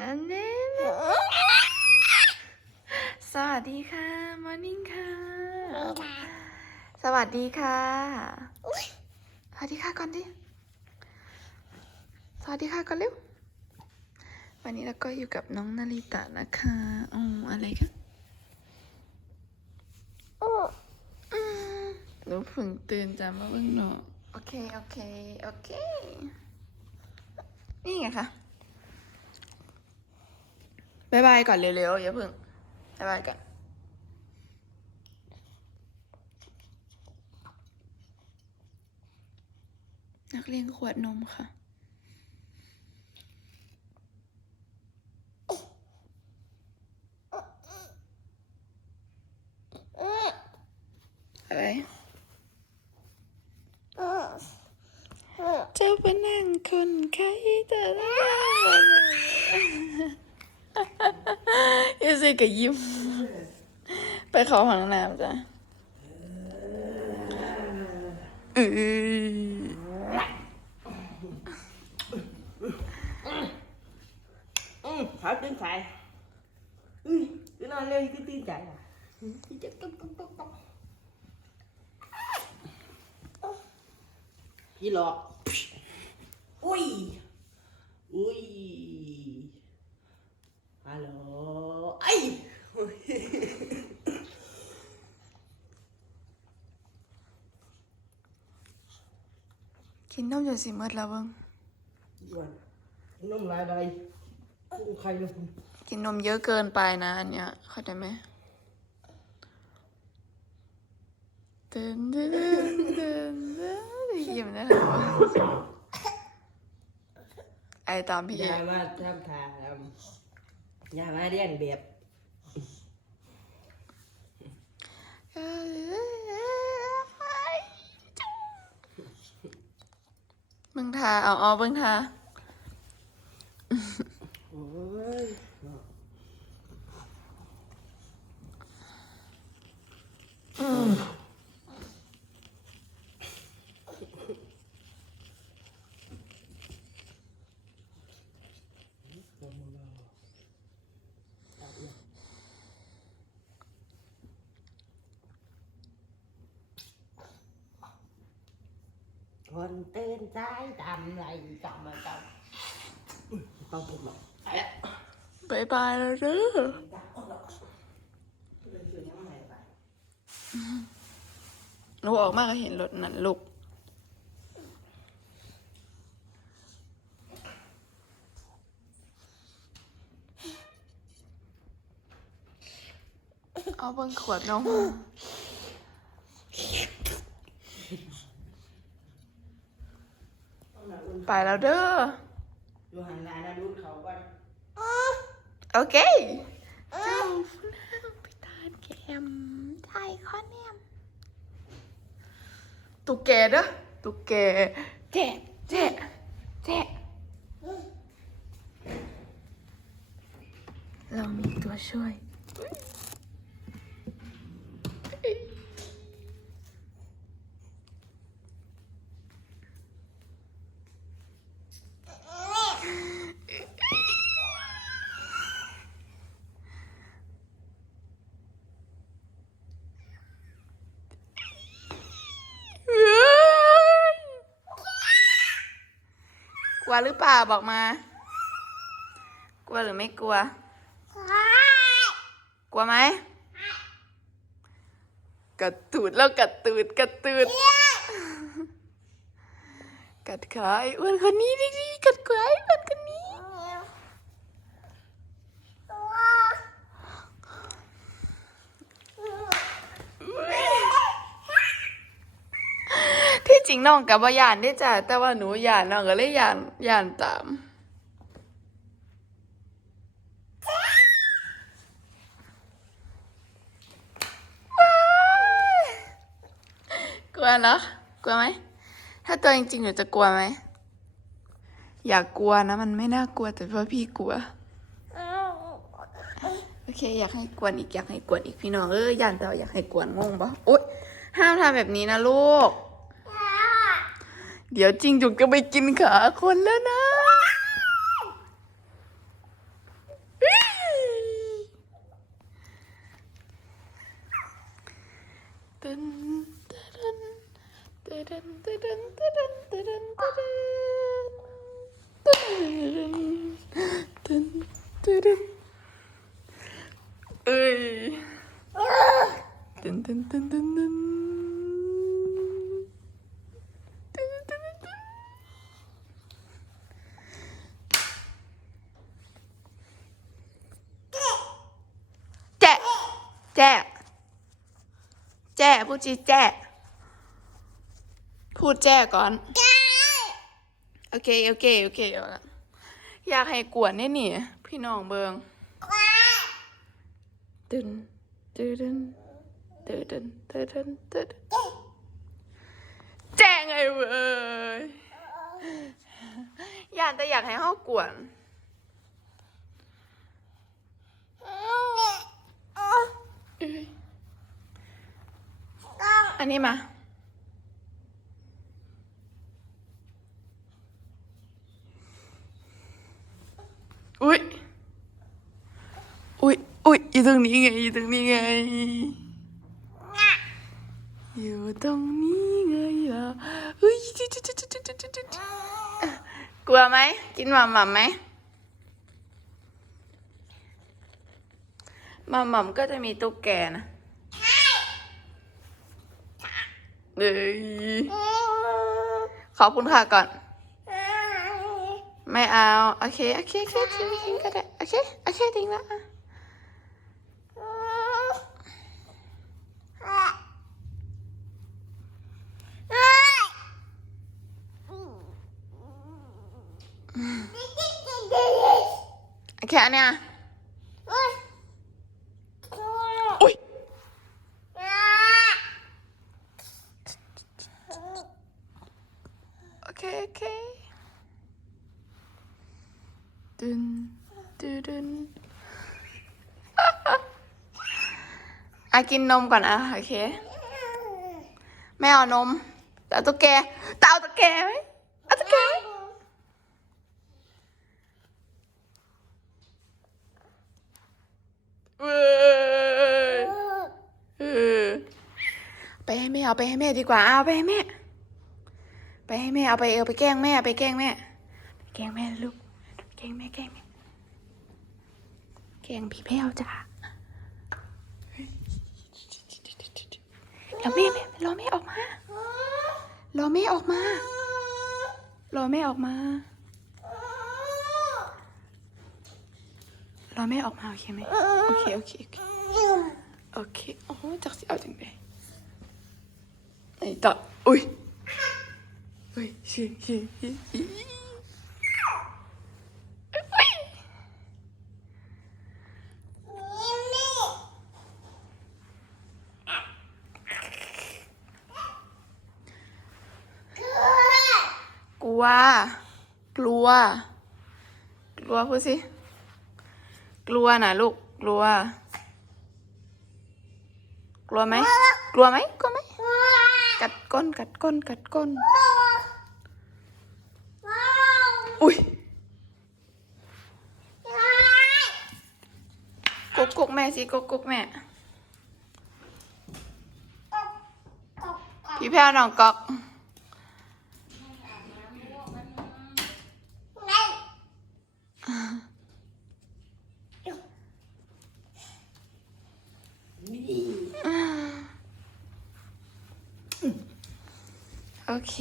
อันนี้สวัสดีค่ะมอร์นิ่งค่ะ สวัสดีค่ะ สวัสดีค่ะก่อนดิ สวัสดีค่ะก่อนเร็ว วันนี้เราก็อยู่กับน้องนาริตะนะคะอ๋ออะไรกันอืมหนูเพิ่งตื่นจากมาเบิ่งเนาะโอเค โอเค โอเค นี่ไงคะ บายบายก่อนเร็วๆอย่าเพิ่งบายบายกันนักเรียนขวดนมค่ะอะไรเจ้าไปนั่งคนไข้แต่ละ ยูซิกับยิ้ม ไปขอห้องน้ำจ้ะอือขอตื่นสายอุ้ยนอนเร็วก็ตื่นสายอะจะตุ๊กตุ๊กตุ๊กตุ๊กพี่หลอก Ui Alo ấy กินนม จนสิหมดแล้วเบิ่ง Bueno, nó lại đây Không khay luôn กินนมเยอะเกินไปนะอันเนี้ยเข้าใจไหมตื่นตื่นตื่นตื่นยิ้มได้เหรอไอตามพี่ Nhà mà tham thà um, Nhà mà đi ăn đẹp มึ งทาเอาเอาเบิ่งทา คนตื่นสายทำอะไรจำมาจำต้องพูดหน่อยไอ้อะบายบายแล้วเด้อเอาหรอกเป็นส่วนยังไงไปหนูออกมาก็เห็นรถนั่นลูกเอาเบิ่งขวดนม ไปแล้วเด้อดูหันหน้านะดูเขาก่อนโอเคเจ้าฝรั่งไปทานแกมไทยข้อเนียมตุกแกเด้อตุกแกแจ๊ะแจ๊ะแจ๊ะเรามีตัวช่วย กลัวหรือเปล่าบอกมา กลัวหรือไม่กลัว กลัวไหมกัดตูดแล้วกัดตูดกัดตูดกัดขาไอ้อ้วนคนนี้ดิดิกัดขาไอ้อ้วนคนนี้ ที่จริ งน้องกับว่าย่านได้จ้ะแต่ว่าหนูย่านน้องก็เลยย่านย่านตามว้ายกลัวเหรอกลัวไหมถ้าตัวจริงๆหนูจะกลัวไหมอย่ากกลัวนะ มันไม่น่ากลัวแต่ว่าพี่กลัวโอเค อยากให้กวนอีกอยากให้กวนอีกพี่น้องเออย่านแต่ว่าอยากให้กวนงงปะโอ๊ยห้ามทำแบบนี้นะลูก เดี๋ยวจริงจุกจะไปกินขาคนแล้วนะ ตึนตึนตึนตึนตึนตึนตึนตึนตึนตึนเอ้ยตึนตึนตึนตึน แจ๊ะแจ๊ะพูดจีแจ๊ะพูดแจ๊ะก่อน โอเค โอเค โอเคเอาละอยากให้กวนนี่นี่ พี่น้องเบิงตึนตึนตึนตึนตึนตึนตึนแจ้งไงเว้ยอยากแต่อยากให้เขากวน เอันนี้มา อุ้ย อุ้ย อุ้ย อยู่ตรงนี้ไง อยู่ตรงนี้ไง อยู่ตรงนี้ไงล่ะเฮ้ยกลัวไหม กินหม่ำหม่ำไหม หม่ำหม่ำก็จะมีตุ๊กแกนะเอ้ยขอบคุณค่ะก่อน ไม่เอา โอเค โอเค โอเคทิ้งทิ้งก็ได้ โอเค โอเคทิ้งละอะโอเคอันเนี้ยอุ้ย โอเค โอเคดึน ดึนอะกินนมก่อนอะโอเคไม่เอานมต่เอาตุ๊กแกต่เอาตุ๊กแกไหมเอาตุ๊กแกไหมเว้ไปให้แม่เอาไปให้แม่ดีกว่าเอาไปให้แม่ ไปให้แม่เอาไปเอาไปแกล้งแม่ไปแกล้งแม่แกล้งแม่ลูกแกล้งแม่แกล้งแม่ แกล้งพี่แพ้วจ้ะแล้วแม่แม่รอแม่ออกมารอแม่ออกมารอแม่ออกมารอแม่ออกมาโอเคไหมโอเคโอเคโอเคโอเคโอ้โหจักสิเอาจังเลยไอ้ต่ออุ้ยเฮ้ยชิชิชิ ว กลัว กลัวพูดสิ กลัวนะลูก กลัว กลัวไหม กลัวไหมกลัวไหม กัดก้น กัดก้น กัดก้น อุ้ยกุ๊กกุ๊กแม่สิกุ๊กกุ๊กแม่ พี่แพ้วน้องก๊อก โอเค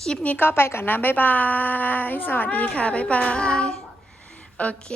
คลิปนี้ก็ไปก่อนนะ บ๊ายบาย สวัสดีค่ะ บ๊ายบาย โอเค